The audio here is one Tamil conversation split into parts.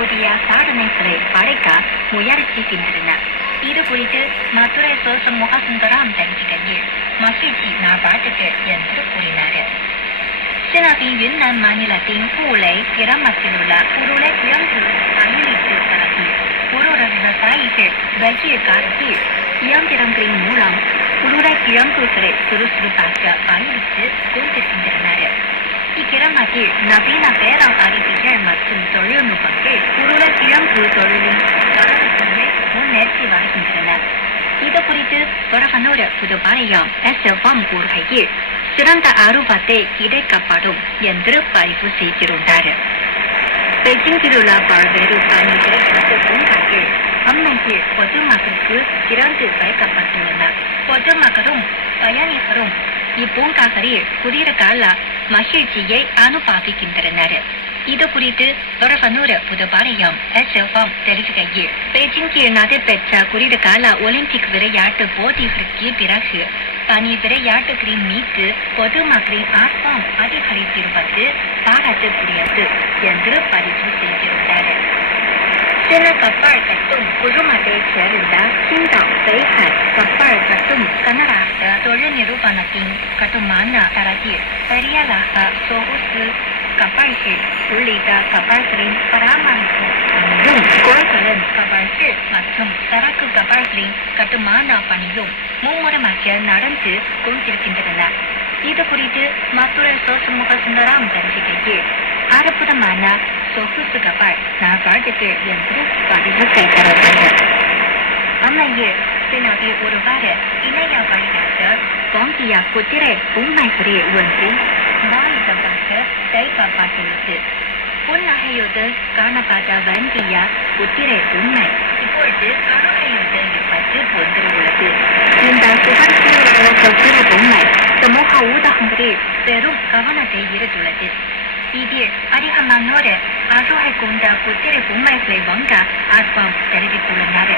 புதிய சாதனைகளை படைக்க முயற்சிக்கின்றன. இது குறித்து மதுரை சோசமுக சுந்தரம் தெரிவிக்கையில் மகிழ்ச்சி நாபாட்டுக்கு என்று கூறினார். சீனாவின் யுன்னான் மாநிலத்தின் பூலை கிராமத்தில் உள்ள உருளை கிழங்கு அயலிட்டு தளத்தில் ஒரு விவசாயிகள் வெற்றிய காலத்தில் இயந்திரங்களின் மூலம் உருளை கிழங்குகளை சுறுசுறுப்பாக அயலிட்டு கொண்டிருக்கின்றனர். இக்கிராமத்தில் நவீன பேரம் அறிவியல் மற்றும் தொழில்நுட்பங்கள் உருளை கிழங்கு தொழிலின் தரத்தை முன்னேற்றி வருகின்றன. இது குறித்து தொடர்பனோடு புதுப்பாளையம் SFM கூறுகையில் சிறந்த அறுபத்தை கிடைக்கப்படும் என்று பதிவு செய்திருந்தார். பெய்ஜிங்கில் உள்ள பல்வேறு பணிகள் பூங்காக்கள் அண்மையில் பொதுமக்களுக்கு திறந்து வைக்கப்பட்டுள்ளன. பொதுமக்களும் பயணிகளும் இப்பூங்காக்களில் குளிர்கால மகிழ்ச்சியை அனுபவிக்கின்றனர். இது குறித்து தொடர்பனோடு புதுப்பாளையம் SFM தெரிவிக்கையில் பெய்ஜிங்கில் நடைபெற்ற குளிர்கால ஒலிம்பிக் விளையாட்டு போட்டிகளுக்கு பிறகு பனி விளையாட்டுகளின் மீது பொதுமக்களின் ஆர்வம் அதிகரித்திருப்பது பாராட்டுக்குரியது என்று பதிவு செய்திருந்தார். சில கப்பல் கட்டும் குழுமத்தைச் சேர்ந்த சிந்தாவ் பெய்ஹான் கப்பல் கட்டும் கனரக தொழில் நிறுவனத்தின் கட்டுமான தரத்தில் பெரியலாக சொகுசு கப்பல்கள் உள்ளிட்ட கப்பல்களின் பராமரிப்பு பணியும் கொள்கலன் கப்பல்கள் மற்றும் சரக்கு கப்பல்களின் கட்டுமான பணியும் மும்முரமாக நடந்து கொண்டிருக்கின்றன. இது குறித்து மதுரை சோசமுக சுந்தரம் தெரிவிக்கையில் அற்புதமான சொகுசு கப்பல் நாபாட்டுக்கு என்று பதிவு செய்திருந்தனர். அம்மையில் சீனாவில் ஒருவாறு இணைய வழியாக வாங்கிய குதிரை பொம்மைகளில் ஒன்றில் வாலிபமாக தைக்கப்பட்டுள்ளது. புன்னகையுடன் காணப்பட்ட வங்கிய குதிரை பொம்மை இப்பொழுது அருகையுடன் இருப்பது போன்று உள்ளது. இந்த சுகர்ச்சியுள்ள குதிரை பொம்மை சமூக ஊடகங்களில் பெரும் கவனத்தை ஈர்த்துள்ளது. இதில் அதிகமானோர் அருகை கொண்ட குதிரை பொம்மைகளை வாங்க ஆர்வம் தெரிவித்துள்ளனர்.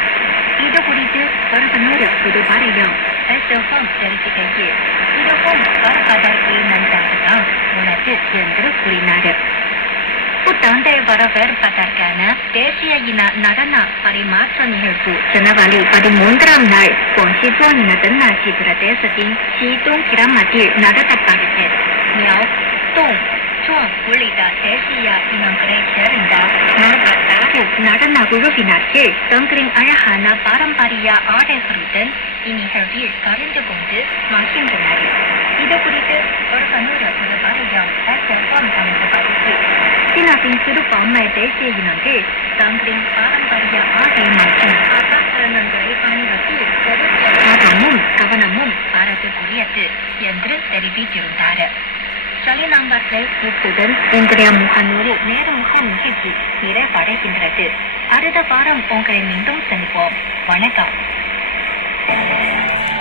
இது குறித்து தொடர்பனோடு புதுப்பாளையம் SFM தெரிவிக்கையில் இதுவும் பார்ப்பதற்கு நன்றாகத்தான் உள்ளது என்று கூறினார். புத்தாண்டை வரவேற்பதற்கான தேசிய இன நடன பரிமாற்ற நிகழ்வு ஜனவரி 13ஆம் நாள் குவாங்சிஜுவான் தன்னாட்சி பிரதேசத்தின் சீதோங் கிராமத்தில் நடத்தப்பட்டது. மியாவ் தோங் சுவாங் உள்ளிட்ட தேசிய இனங்களைச் சேர்ந்த 46 நடன குழுவினர்கள் தங்களின் அழகான பாரம்பரிய ஆடைகளுடன் இந்நிகழ்வில் கலந்து கொண்டு மகிழ்ந்தனர். இது குறித்து தொடர்பனோடு புதுப்பாளையம் SFM தனது பதிவில் சீனாவின் சிறுபான்மை தேசிய இனங்கள் தங்களின் பாரம்பரிய ஆடை மற்றும் ஆபரணங்களை அணிவதில் ஆர்வமும் கவனமும் பாராட்டுக்குரியது என்று தெரிவித்திருந்தார். நண்பர்கள் இத்துடன் இன்றைய முகநூறு நேர்முக நிகழ்ச்சி நிறைவடைகின்றது. அடுத்த வாரம் உங்களை மீண்டும் சந்திப்போம். வணக்கம்.